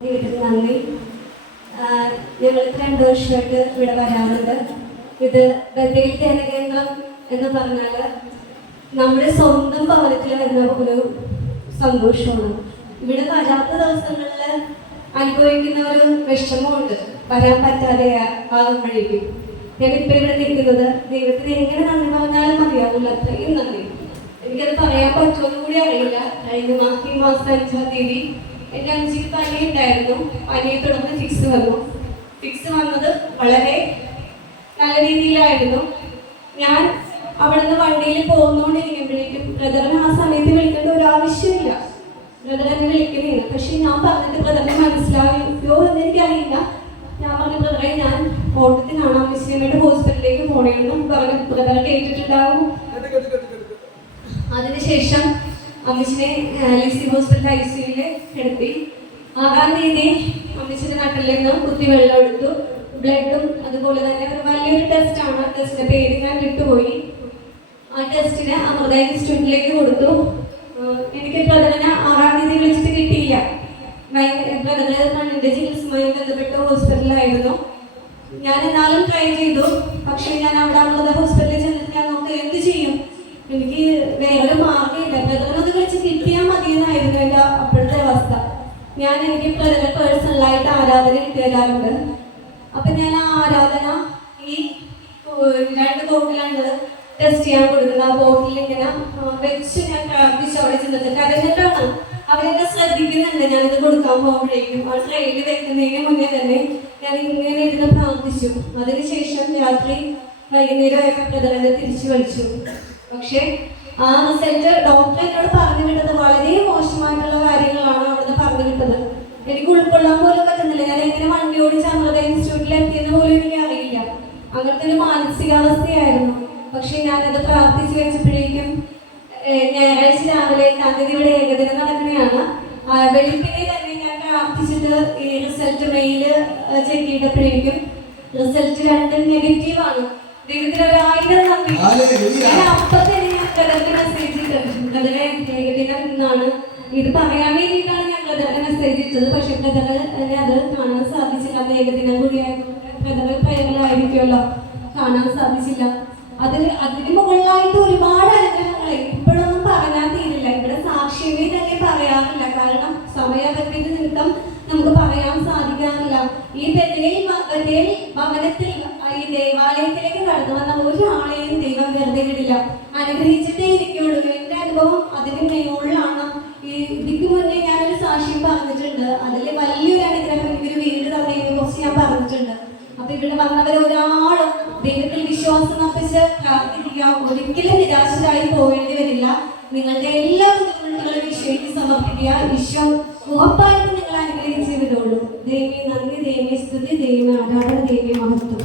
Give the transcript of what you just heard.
നന്ദി. ഞങ്ങൾ രണ്ട് വർഷമായിട്ട് ഇവിടെ വരാറുണ്ട്. ഇത് ധ്യാനകേന്ദ്രം എന്ന് പറഞ്ഞാൽ നമ്മുടെ സ്വന്തം ഭവനത്തിൽ വരുന്ന ഒരു സന്തോഷമാണ്. ഇവിടെ വരാത്ത ദിവസങ്ങളിൽ അനുഭവിക്കുന്ന ഒരു വിഷമമുണ്ട്. വരാൻ പറ്റാതെ ആകുമ്പോഴേക്കും ഞാനിപ്പോൾ ഇവിടെ നിൽക്കുന്നത് ദൈവത്തിന് എങ്ങനെ നന്ദി പറഞ്ഞാലും മതിയാവില്ല. അത്രയും നന്ദി. എനിക്കത് പറയാൻ പറ്റുമെന്ന് കൂടി അറിയില്ല. കഴിഞ്ഞ മാസം അഞ്ചാം തീയതി എന്റെ അഞ്ചിക്ക് പനി ഉണ്ടായിരുന്നു പനിയെ തുടർന്ന് ഫിക്സ് വന്നു. ഫിക്സ് വന്നത് വളരെ നല്ല രീതിയിലായിരുന്നു. ഞാൻ അവിടുന്ന് വണ്ടിയിൽ പോകുന്നോണ്ടിരിക്കുമ്പോഴേക്കും ബ്രദറിന് ആ സമയത്ത് വിളിക്കേണ്ട ഒരു ആവശ്യമില്ല. ബ്രദർ എന്നെ വിളിക്കുന്നില്ല പക്ഷെ ഞാൻ പറഞ്ഞിട്ട് ബ്രദറിന് മനസ്സിലായോ. എന്ന് എനിക്കറിയില്ല ഞാൻ പറഞ്ഞ ബ്രദറെ ഞാൻ ഓട്ടത്തിനാണ് മിസ്സിയമ്മയുടെ ഹോസ്പിറ്റലിലേക്ക് പോകണമെന്നും പറഞ്ഞു ബ്രദർ കേട്ടിട്ടുണ്ടാവും. അതിനുശേഷം അമ്മച്ചിനെ ലിസി ഹോസ്പിറ്റൽ ഐ സിയിൽ കിടത്തി. ആറാം തീയതി അമ്മച്ചിന്റെ നാട്ടിൽ നിന്ന് കുത്തി വെള്ളം എടുത്തു. ബ്ലഡും അതുപോലെ തന്നെ ഒരു വലിയൊരു ടെസ്റ്റാണ് ആ ടെസ്റ്റിന്റെ പേര് ഞാൻ വിട്ടുപോയി. ആ ടെസ്റ്റിന് അമൃത ഇൻസ്റ്റിറ്റ്യൂട്ടിലേക്ക് കൊടുത്തു. എനിക്ക് പ്രഥമന ആറാം തീയതി വിളിച്ചിട്ട് കിട്ടിയില്ല. കണ്ണിന്റെ ചികിത്സയുമായി ബന്ധപ്പെട്ട ഹോസ്പിറ്റലിലായിരുന്നു ഞാൻ എന്നാലും ട്രൈ ചെയ്തു. പക്ഷെ ഞാൻ അവിടെ അമൃത ഹോസ്പിറ്റലിൽ ഞാൻ എനിക്ക് പ്രകടന പേഴ്സണലായിട്ട് ആരാധന കിട്ടിയതാറുണ്ട് അപ്പൊ ഞാൻ ആ ആരാധന ഈ രണ്ട് ബോട്ടിലാണ് ടെസ്റ്റ് ചെയ്യാൻ കൊടുക്കുന്നത്. ആ ബോട്ടിൽ ഇങ്ങനെ വെച്ച് ഞാൻ പ്രാർത്ഥിച്ചു അവിടെ ചെന്നിട്ട് കരഞ്ഞിട്ടാണ് അവരെന്നെ ശ്രദ്ധിക്കുന്നുണ്ട്. ഞാനിത് കൊടുക്കാൻ പോകുമ്പോഴേക്കും ആ ട്രെയിൽ വെക്കുന്നതിന് മുന്നേ തന്നെ ഞാൻ ഇങ്ങനെ ഇരുന്ന് പ്രാർത്ഥിച്ചു. അതിനുശേഷം രാത്രി വൈകുന്നേരം പ്രകടനം തിരിച്ചു വലിച്ചു പക്ഷേ ആ റിസൾട്ട് ഡോക്ടർ എന്നോട് പറഞ്ഞു വിട്ടത് വളരെ മോശമായിട്ടുള്ള കാര്യങ്ങളാണ് പറഞ്ഞു വിട്ടത്. എനിക്ക് ഉൾക്കൊള്ളാൻ പോലും പറ്റുന്നില്ല. ഞാൻ എങ്ങനെ വണ്ടി ഓടിച്ച് അമൃത ഇൻസ്റ്റിറ്റ്യൂട്ടിൽ എത്തിയെന്ന് പോലും എനിക്ക് അറിയില്ല. അങ്ങനത്തെ ഒരു മാനസികാവസ്ഥയായിരുന്നു. പക്ഷെ ഞാനത് പ്രാർത്ഥിച്ചു വെച്ചപ്പോഴേക്കും ഞായറാഴ്ച രാവിലെ ഇവിടെ ഏകദിനം നടക്കുകയാണ്. വെളുപ്പിനെ തന്നെ ഞാൻ പ്രാർത്ഥിച്ചിട്ട് ഈ റിസൾട്ട് മെയിൽ ചെക്ക് ചെയ്തപ്പോഴേക്കും റിസൾട്ട് രണ്ടും നെഗറ്റീവ് ആണ്. ദൈവത്തിന് ഒരായിരം നന്ദി. ഞാൻ അപ്പൊ തന്നെ ഞാൻ മെസ്സേജ് ഏകദിനം എന്നാണ് ഇത് പറയാൻ വേണ്ടിയിട്ടാണ് മെസ്സേജ് പക്ഷെ ബ്രദർ അത് കാണാൻ സാധിച്ചില്ല. അത് ഏകദിനം കൂടിയായിരുന്നു ബ്രദർ പ്രയകളായിരിക്കുമല്ലോ കാണാൻ സാധിച്ചില്ല. അത് അതിന് മുകളിലായിട്ട് ഒരുപാട് അനുഗ്രഹങ്ങളെ ഇപ്പോഴൊന്നും പറയാൻ തീരില്ല. ഇവിടെ സാക്ഷ്യമേ തന്നെ പറയാറില്ല. കാരണം സമയപരിമിതി നിമിത്തം നമുക്ക് പറയാൻ സാധിക്കാറില്ല. ഈ ബദലിൽ ബദൽ ഭവനത്തിൽ ഈ ദേവാലയത്തിലേക്ക് കടന്നു വന്ന ഒരാളെയും ദൈവം വെറുതെ വിടില്ല അനുഗ്രഹിച്ചിട്ടേ ഇരിക്കുള്ളൂ എന്റെ അനുഭവം അതിന് മേളിലാണ്. ഈ ഇതിക്ക് മുന്നേ സാക്ഷ്യം പറഞ്ഞിട്ടുണ്ട്. അതിൽ വലിയൊരു അനുഗ്രഹം ഇവർ വീട് തന്നതിനെ കുറച്ച് ഞാൻ പറഞ്ഞിട്ടുണ്ട്. അപ്പൊ ഇവിടെ വന്നവർ ഒരാളും ദൈവത്തിൽ വിശ്വാസം നപ്പിച്ച് പ്രാർത്ഥിക്കുക. ഒരിക്കലും നിരാശരായി പോകേണ്ടി വരില്ല. നിങ്ങളുടെ എല്ലാ ബുദ്ധിമുട്ടുകളും വിഷയത്തിൽ സമർപ്പിക്കുക. വിശ്വം ഉറപ്പായിട്ട് നിങ്ങൾ അനുഗ്രഹിച്ച് വിടുള്ളൂ. ദൈവമേ നന്ദി ദൈവമേ സ്തുതി ദൈവമേ ആരാധന ദൈവമേ മഹത്വം.